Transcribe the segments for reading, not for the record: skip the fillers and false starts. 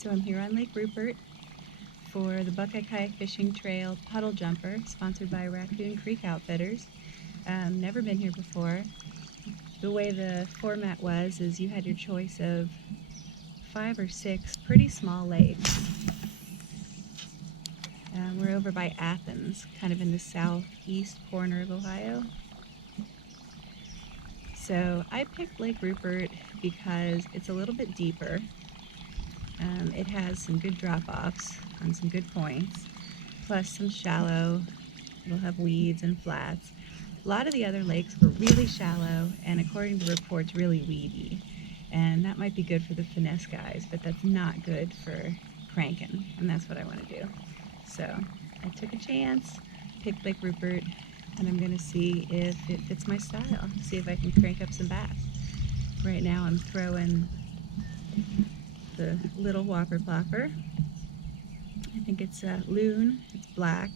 So I'm here on Lake Rupert for the Buckeye Kayak Fishing Trail Puddle Jumper, sponsored by Raccoon Creek Outfitters. Never been here before. The way the format was is you had your choice of 5 or 6 pretty small lakes. We're over by Athens, kind of in the southeast corner of Ohio. So I picked Lake Rupert because it's a little bit deeper. It has some good drop-offs on some good points, plus some shallow. It'll have weeds and flats. A lot of the other lakes were really shallow and, according to reports, really weedy. And that might be good for the finesse guys, but that's not good for cranking, and that's what I want to do. So I took a chance, picked Lake Rupert, and I'm going to see if it fits my style, see if I can crank up some bass. Right now I'm throwing the little whopper plopper. I think it's a loon, it's black.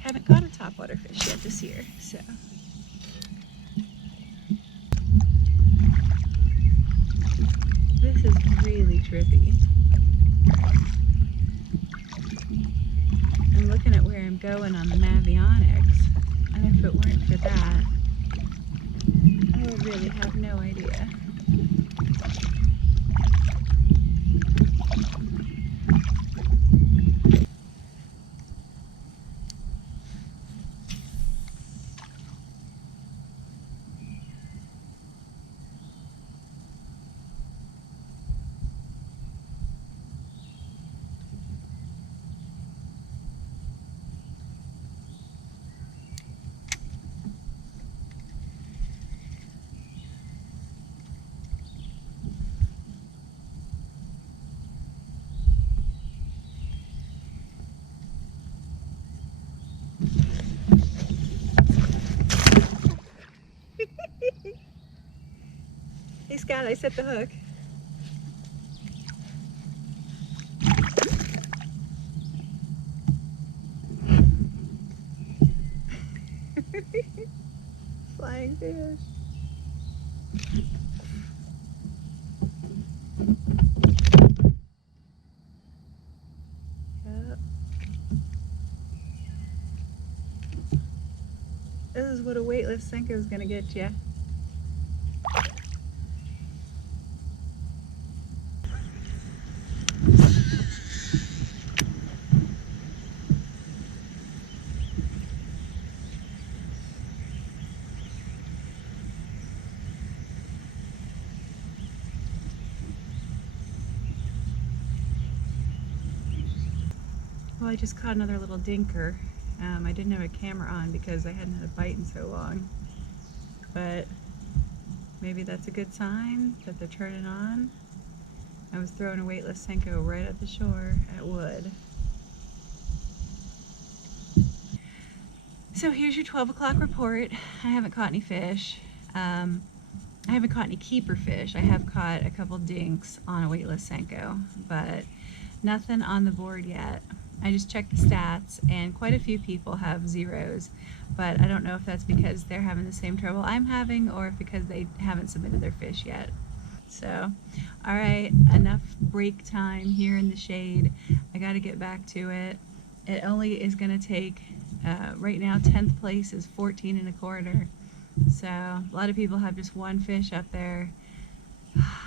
Haven't caught a topwater fish yet this year, so. This is really trippy. I'm looking at where I'm going on the Navionics, and if it weren't for that, I would really have no idea. Hey Scott, I set the hook. Flying fish. Yep. This is what a weightless Senko is going to get you. Well, I just caught another little dinker. I didn't have a camera on because I hadn't had a bite in so long. But maybe that's a good sign that they're turning on. I was throwing a weightless Senko right at the shore at Wood. So here's your 12 o'clock report. I haven't caught any fish. I haven't caught any keeper fish. I have caught a couple dinks on a weightless Senko, but nothing on the board yet. I just checked the stats, and quite a few people have zeros, but I don't know if that's because they're having the same trouble I'm having or if because they haven't submitted their fish yet. So, all right, enough break time here in the shade. I got to get back to it. It only is going to take, right now 10th place is 14 1/4. So a lot of people have just one fish up there.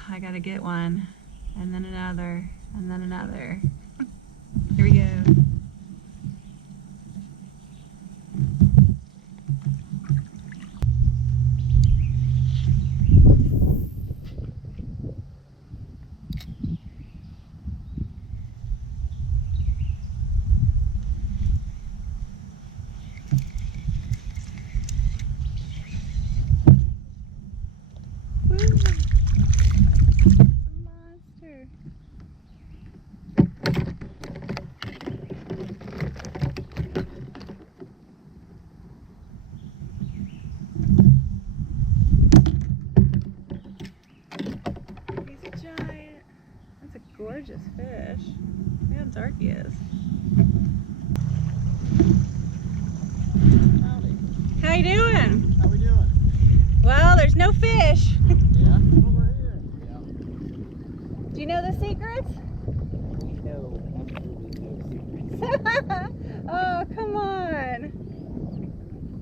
I got to get one, and then another, and then another. Here we go. Woo! Monster. Gorgeous fish. Look how dark he is. Howdy. How you doing? How we doing? Well, there's no fish. Yeah, over here. Yeah. the secrets? We know absolutely no secrets. Oh, come on.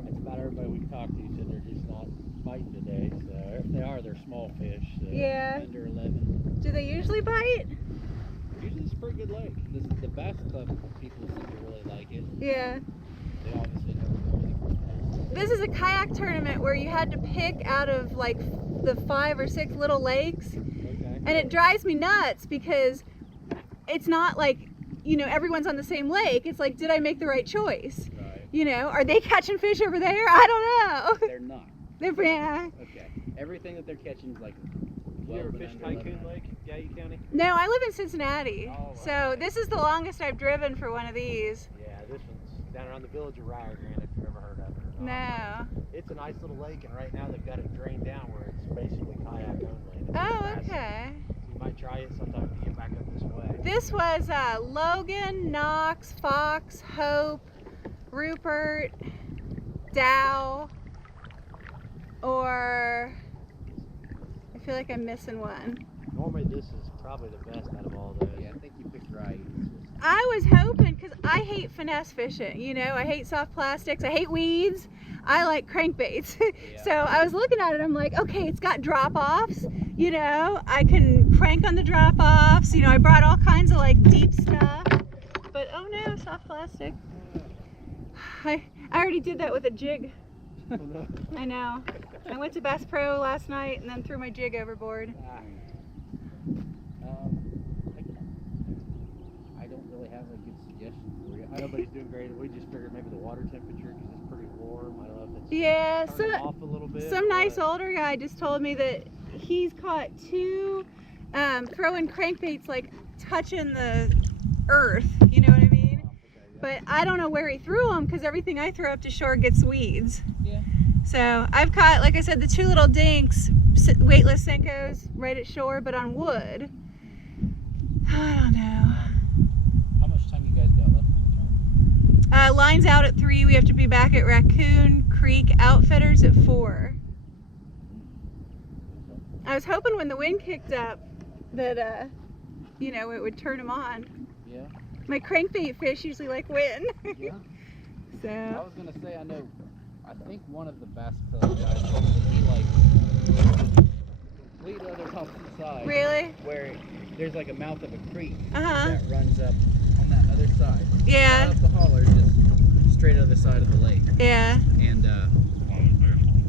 That's about everybody we talk to said they're just not biting today. So if they are, they're small fish. So Yeah. under 11. Do they usually bite? Usually it's a pretty good lake. The Bass Club people seem to really like it. Yeah. They obviously know. This is a kayak tournament where you had to pick out of like the 5 or 6 little lakes. Okay. And it drives me nuts because it's not like, you know, everyone's on the same lake. It's like, did I make the right choice? Right. You know, are they catching fish over there? I don't know. They're not. Yeah. Okay. Everything that they're catching is like. You ever fish Tycoon Lake, Kayak County? No, I live in Cincinnati. Oh, wow. So this is the longest I've driven for one of these. Yeah, this one's down around the village of Rio Grande, if you've ever heard of it. or not. No. It's a nice little lake, and right now they've got it drained down where it's basically kayak only. and it's Oh, grassy. okay. So you might try it sometime if you get back up this way. This was Logan, Knox, Fox, Hope, Rupert, Dow, or I feel like I'm missing one. Normally this is probably the best out of all those. Yeah, I think you picked right. I was hoping, because I hate finesse fishing, you know, I hate soft plastics, I hate weeds, I like crankbaits. Yeah. So I was looking at it, I'm like, okay, it's got drop-offs, you know, I can crank on the drop-offs, you know, I brought all kinds of like deep stuff, but oh no, soft plastic. I already did that with a jig. I know. I went to Bass Pro last night and then threw my jig overboard. I don't really have a good suggestion for you. I know nobody's doing great. We just figured maybe the water temperature, because it's pretty warm. I don't know if it's Yeah, turning off a little bit. some or nice what. older guy just told me that he's caught 2 throwing crankbaits like touching the earth, you know what I mean? Okay, yeah. But I don't know where he threw them because everything I throw up to shore gets weeds. Yeah. So I've caught, like I said, the 2 little dinks, weightless Senkos right at shore, but on wood. I don't know. How much time you guys got left on the tournament? Line's out at 3. We have to be back at Raccoon Creek Outfitters at 4. I was hoping when the wind kicked up that, you know, it would turn them on. Yeah. My crankbait fish usually like wind. Yeah. I So, was gonna say I think one of the Bass Club guys told me he like complete other opposite side. really? Where there's like a mouth of a creek Uh-huh. that runs up on that other side. Yeah. Not up the holler, just straight other side of the lake. Yeah. And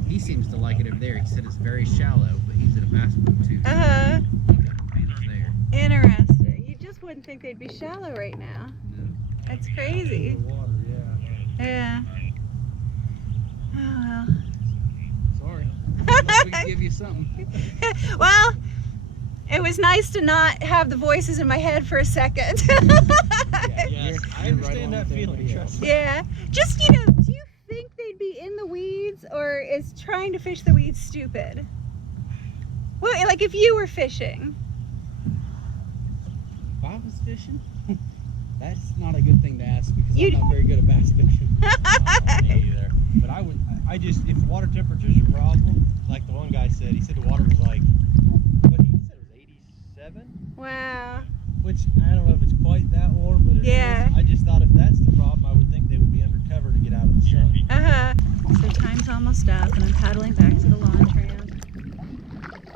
he seems to like it over there. He said it's very shallow, but he's at a bass boat too. So Uh-huh. he got advantage there. Interesting. You just wouldn't think they'd be shallow right now. No. That's crazy. Water, yeah. Yeah. Oh Sorry. We can give you something. well. Well, it was nice to not have the voices in my head for a second. Yes, I understand that feeling, trust me. Yeah. Just, you know, do you think they'd be in the weeds, or is trying to fish the weeds stupid? Well, like if you were fishing. If I was fishing, that's not a good thing to ask because You'd- I'm not very good at bass fishing. Me either. But I just, if water temperature's a problem, like the one guy said, he said the water was like, what he said it was 87? Wow. Which, I don't know if it's quite that warm, but it Yeah. is. I just thought if that's the problem, I would think they would be under cover to get out of the sun. Uh-huh. So time's almost up and I'm paddling back to the lawn tram.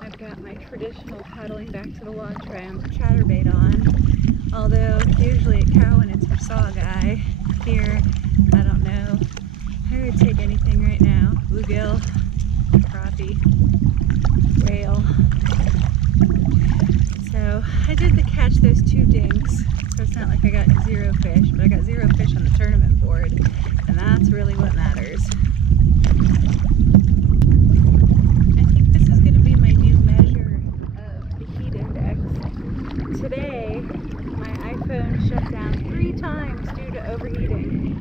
I've got my traditional paddling back to the lawn tram chatterbait on. Although usually at Cowan it's for saw guy. Here, I don't know. I would take anything right now. Bluegill, crappie, whale. So I did catch those 2 dinks. So it's not like I got 0 fish, but I got 0 fish on the tournament board. And that's really what matters. I think this is going to be my new measure of the heat index. Today, my iPhone shut down 3 times due to overheating.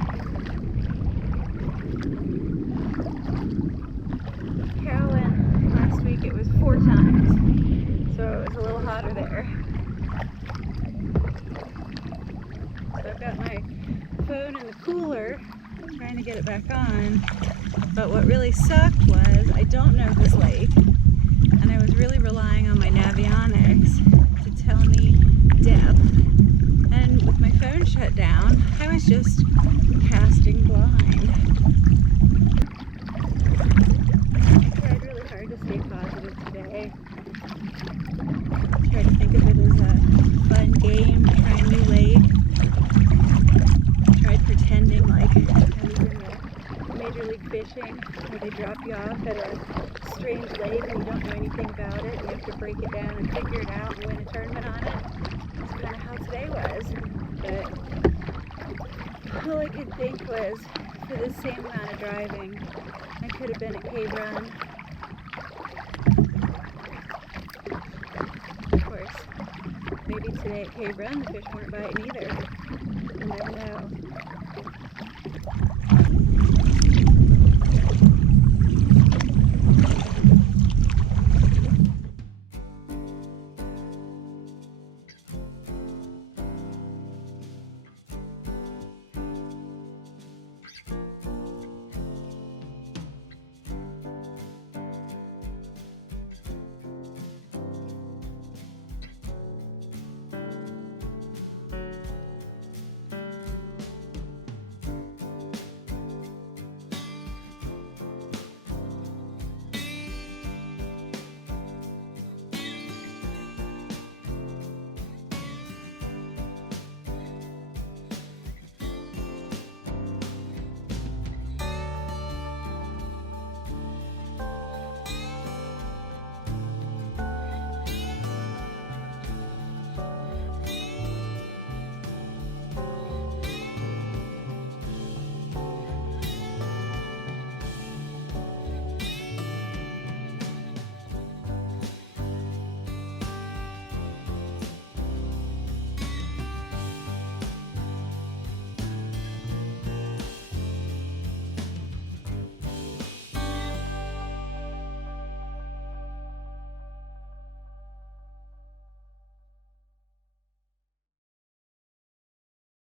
Cowan, last week it was 4 times. So it was a little hotter there. So I've got my phone in the cooler, trying to get it back on. But what really sucked was I don't know this lake, and I was really relying on my Navionics to tell me depth. And with my phone shut down, I was just casting blind. I tried really hard to stay positive today. Tried to think of it as a fun game, try a new lake. Tried pretending like I was in the Major League Fishing, where they drop you off at a strange lake and you don't know anything about it. You have to break it down and figure it out and win a tournament on it. That's kind of how today was. But all I could think was, for the same amount of driving, I could have been at Cave Run. Of course, maybe today at Cave Run the fish weren't biting either. You never know.